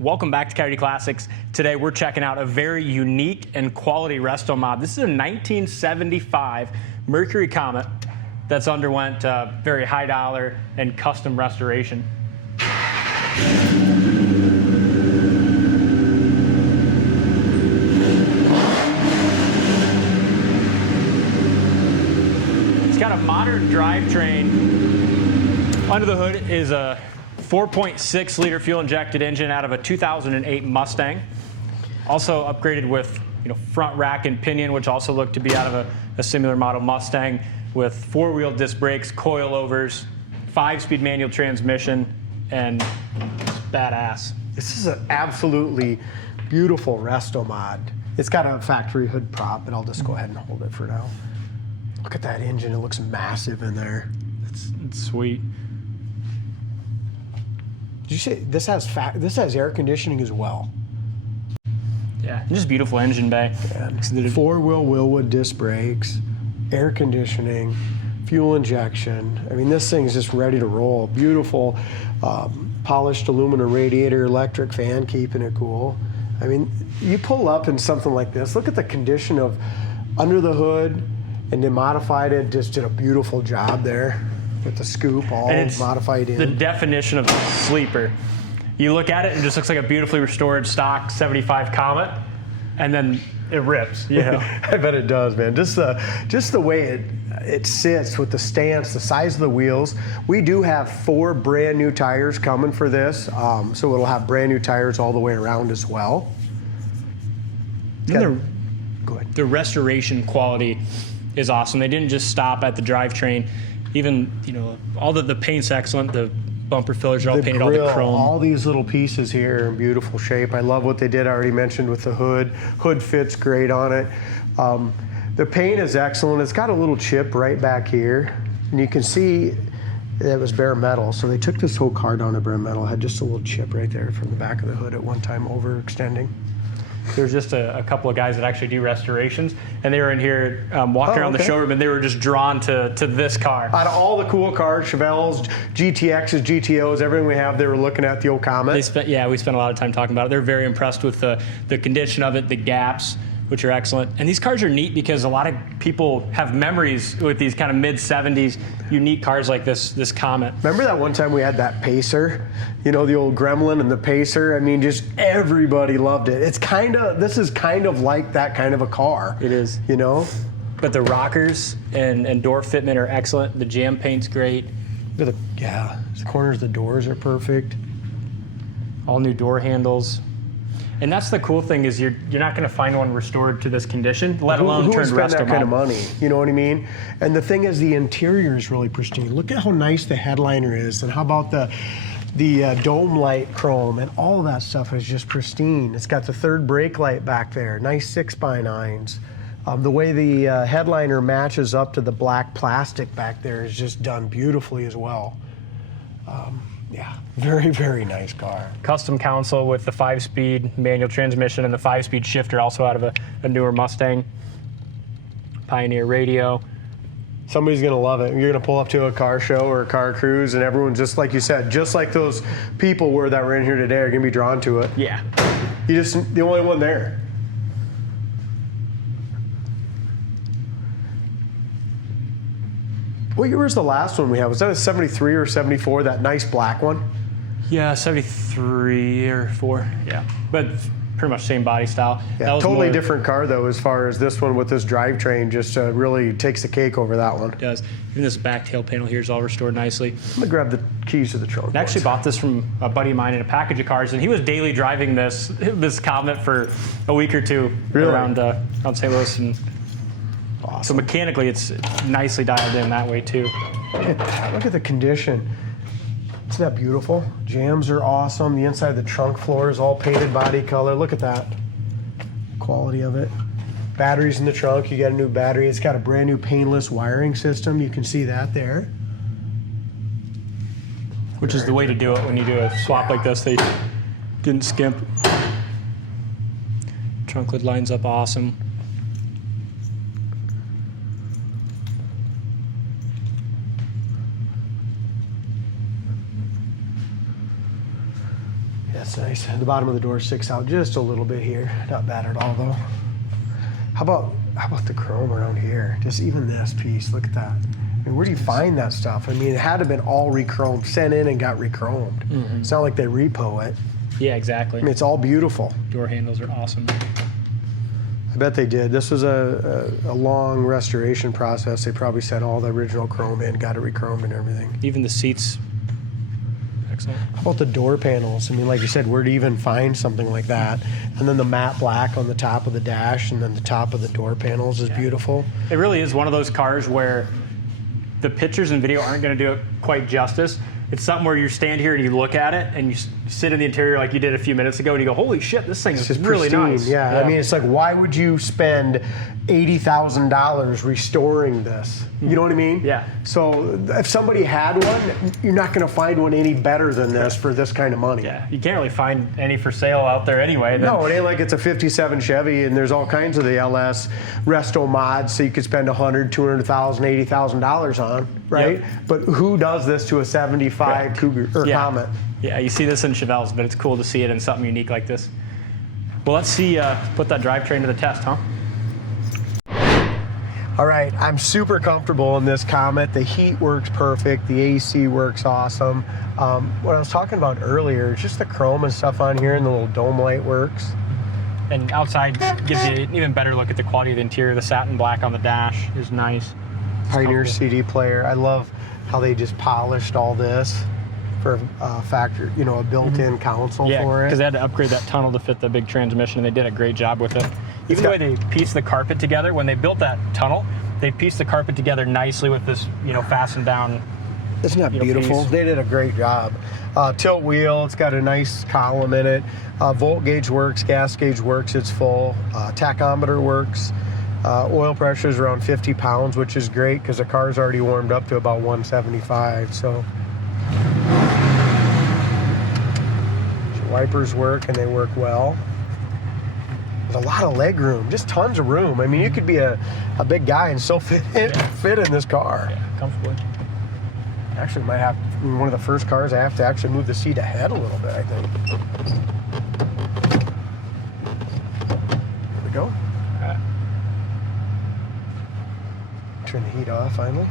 Welcome back to Coyote Classics. Today we're checking out a very unique and quality Restomod. This is a 1975 Mercury Comet that's underwent very high dollar and custom restoration. It's got a modern drivetrain. Under the hood is a 4.6 liter fuel injected engine out of a 2008 Mustang. Also upgraded with front rack and pinion, which also looked to be out of a similar model Mustang, with four-wheel disc brakes, coilovers, 5-speed manual transmission, and it's badass. This is an absolutely beautiful Restomod. It's got a factory hood prop, but I'll just go ahead and hold it for now. Look at that engine, it looks massive in there. It's sweet. Did you say this has air conditioning as well? Yeah, just beautiful engine bay. Yeah. 4-wheel Wilwood disc brakes, air conditioning, fuel injection. I mean, this thing's just ready to roll. Beautiful polished aluminum radiator, electric fan keeping it cool. I mean, you pull up in something like this, look at the condition of under the hood, and they modified it, just did a beautiful job there. With the scoop all modified in. The definition of a sleeper. You look at it and it just looks like a beautifully restored stock 75 Comet, and then it rips, I bet it does, man. Just the way it sits with the stance, the size of the wheels. We do have 4 brand new tires coming for this, so it'll have brand new tires all the way around as well. The restoration quality is awesome. They didn't just stop at the drivetrain. Even, all the paint's excellent. The bumper fillers are all painted, all the chrome. All these little pieces here are in beautiful shape. I love what they did. I already mentioned with the hood. Hood fits great on it. The paint is excellent. It's got a little chip right back here. And you can see it was bare metal. So they took this whole car down to bare metal. It had just a little chip right there from the back of the hood at one time overextending. There's just a couple of guys that actually do restorations, and they were in here walking around the showroom, and they were just drawn to this car. Out of all the cool cars, Chevelles, GTXs, GTOs, everything we have, they were looking at the old Comet. We spent a lot of time talking about it. They're very impressed with the condition of it, the gaps, which are excellent. And these cars are neat because a lot of people have memories with these kind of mid-70s unique cars like this Comet. Remember that one time we had that Pacer? The old Gremlin and the Pacer? I mean, just everybody loved it. This is kind of like that kind of a car. It is. But the rockers and door fitment are excellent. The jam paint's great. The corners of the doors are perfect. All new door handles. And that's the cool thing is you're not going to find one restored to this condition, let alone turned Restomod. Who would spend that kind of money? You know what I mean? And the thing is, the interior is really pristine. Look at how nice the headliner is, and how about the dome light chrome, and all of that stuff is just pristine. It's got the third brake light back there, nice 6x9s. The way the headliner matches up to the black plastic back there is just done beautifully as well. Yeah, very, very nice car. Custom console with the 5-speed manual transmission and the 5-speed shifter, also out of a newer Mustang. Pioneer radio. Somebody's going to love it. You're going to pull up to a car show or a car cruise, and everyone, just like you said, just like those people that were in here today, are going to be drawn to it. Yeah. You're just the only one there. What year was the last one we had? Was that a 73 or 74, that nice black one? Yeah, 73 or 4, yeah. But pretty much same body style. Yeah, totally different car, though, as far as this one with this drivetrain just really takes the cake over that one. It does. Even this back tail panel here is all restored nicely. I'm going to grab the keys to the trunk. I actually bought this from a buddy of mine in a package of cars, and he was daily driving this Comet for a week or two around St. Louis. And awesome. So mechanically, it's nicely dialed in that way, too. Look at the condition. Isn't that beautiful? Jams are awesome. The inside of the trunk floor is all painted body color. Look at that quality of it. Batteries in the trunk. You got a new battery. It's got a brand new painless wiring system. You can see that there. Which is the way to do it when you do a swap like this. They didn't skimp. Trunk lid lines up awesome. That's nice. The bottom of the door sticks out just a little bit here. Not bad at all, though. How about the chrome around here? Just even this piece. Look at that. I mean, where do you find that stuff? I mean, it had to have been all re-chromed, sent in and got re-chromed. It's not like they repo it. Yeah, exactly. I mean, it's all beautiful. Door handles are awesome. I bet they did. This was a long restoration process. They probably sent all the original chrome in, got it re-chromed and everything. Even the seats. Excellent. How about the door panels? I mean, like you said, where to even find something like that? And then the matte black on the top of the dash, and then the top of the door panels is beautiful. It really is one of those cars where the pictures and video aren't going to do it quite justice. It's something where you stand here and you look at it and you sit in the interior like you did a few minutes ago and you go, holy shit, this thing is really pristine. nice. Yeah, I mean, it's like, why would you spend $80,000 restoring this? You know what I mean? Yeah. So if somebody had one, you're not going to find one any better than this for this kind of money. Yeah, you can't really find any for sale out there anyway. No, it ain't like it's a 57 Chevy and there's all kinds of the LS Restomod, so you could spend $100,000, $200,000, $80,000 on, right? Yep. But who does this to a 75 Cougar or Comet? Yeah, you see this in Chevelles, but it's cool to see it in something unique like this. Well, let's see, put that drivetrain to the test, huh? All right, I'm super comfortable in this Comet. The heat works perfect. The AC works awesome. What I was talking about earlier, just the chrome and stuff on here and the little dome light works. And outside gives you an even better look at the quality of the interior. The satin black on the dash is nice. Pioneer CD player. I love how they just polished all this for a factory, you know, a built-in console for Yeah, it. because they had to upgrade that tunnel to fit the big transmission, and they did a great job with it. Even the way they pieced the carpet together, when they built that tunnel, they pieced the carpet together nicely with this, you know, fastened down. Isn't that beautiful? piece. They did a great job. Tilt wheel, it's got a nice column in it. Volt gauge works, gas gauge works, it's full. Tachometer works. Oil pressure is around 50 pounds, which is great because the car's already warmed up to about 175. So wipers work and they work well. There's a lot of leg room, just tons of room. I mean, you could be a big guy and still fit in this car. Yeah, comfortably. Actually, might have one of the first cars I have to actually move the seat ahead a little bit, I think. There we go. All right. Turn the heat off finally.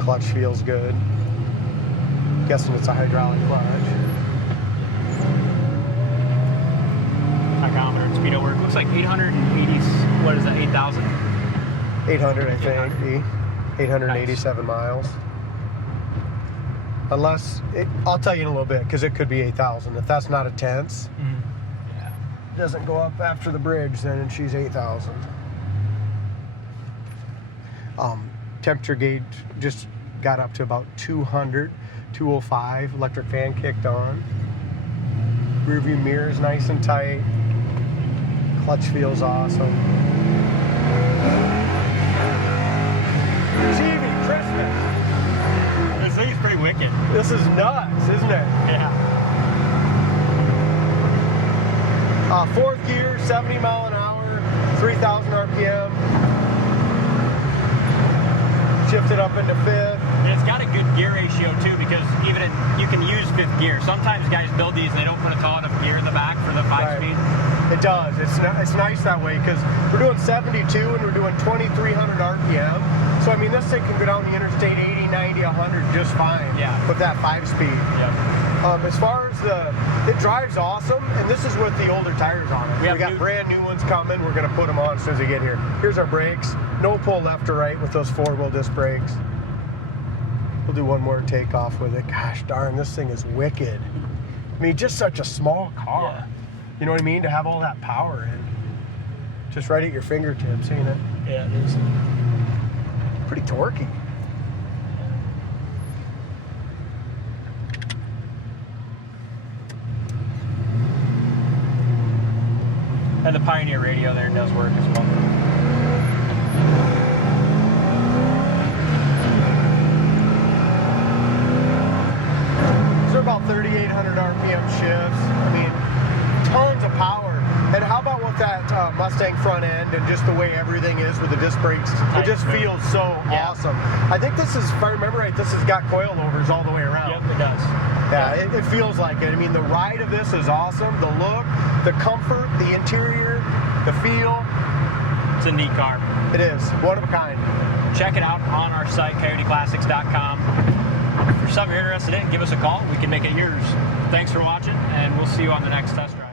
Clutch feels good. Guessing it's a hydraulic clutch. Tachometer and speedo work. Looks like 880, what is that, 8,000? 800, I think. 887 miles. Unless, I'll tell you in a little bit, because it could be 8,000. If that's not a tense, Yeah. doesn't go up after the bridge, then she's 8,000. Temperature gauge just got up to about 200, 205. Electric fan kicked on. Rear view mirror is nice and tight. Clutch feels awesome. TV, Christmas. This thing is pretty wicked. This is nuts, isn't it? Yeah. Fourth gear, 70 mile an hour, 3,000 RPM. Shifted up into fifth. And it's got a good gear ratio too, because even you can use fifth gear. Sometimes guys build these and they don't put a tall enough gear in the back for the 5-speed. It does. It's nice that way because we're doing 72 and we're doing 2,300 RPM. So I mean, this thing can go down the interstate 80, 90, 100 just fine. Yeah. With that 5-speed. Yep. As far as it drives awesome, and this is with the older tires on it. We got brand new ones coming. We're gonna put them on as soon as they get here. Here's our brakes. No pull left or right with those 4-wheel disc brakes. We'll do one more takeoff with it. Gosh darn, this thing is wicked. I mean, just such a small car. Yeah. You know what I mean? To have all that power in. Just right at your fingertips, ain't it? Yeah, it is. Pretty torquey. And the Pioneer radio there does work as well. These are about 3,800 RPM shifts. I mean, tons of power. And And how about with that Mustang front end and just the way everything is with the disc brakes? It just feels so awesome. I think this is, if I remember right, this has got coilovers all the way around. Yep, it does. Yeah, it feels like it. I mean, the ride of this is awesome. The look, the comfort, the interior, the feel. It's a neat car. It is. One of a kind. Check it out on our site, coyoteclassics.com. If there's something you're interested in, give us a call. We can make it yours. Thanks for watching, and we'll see you on the next test drive.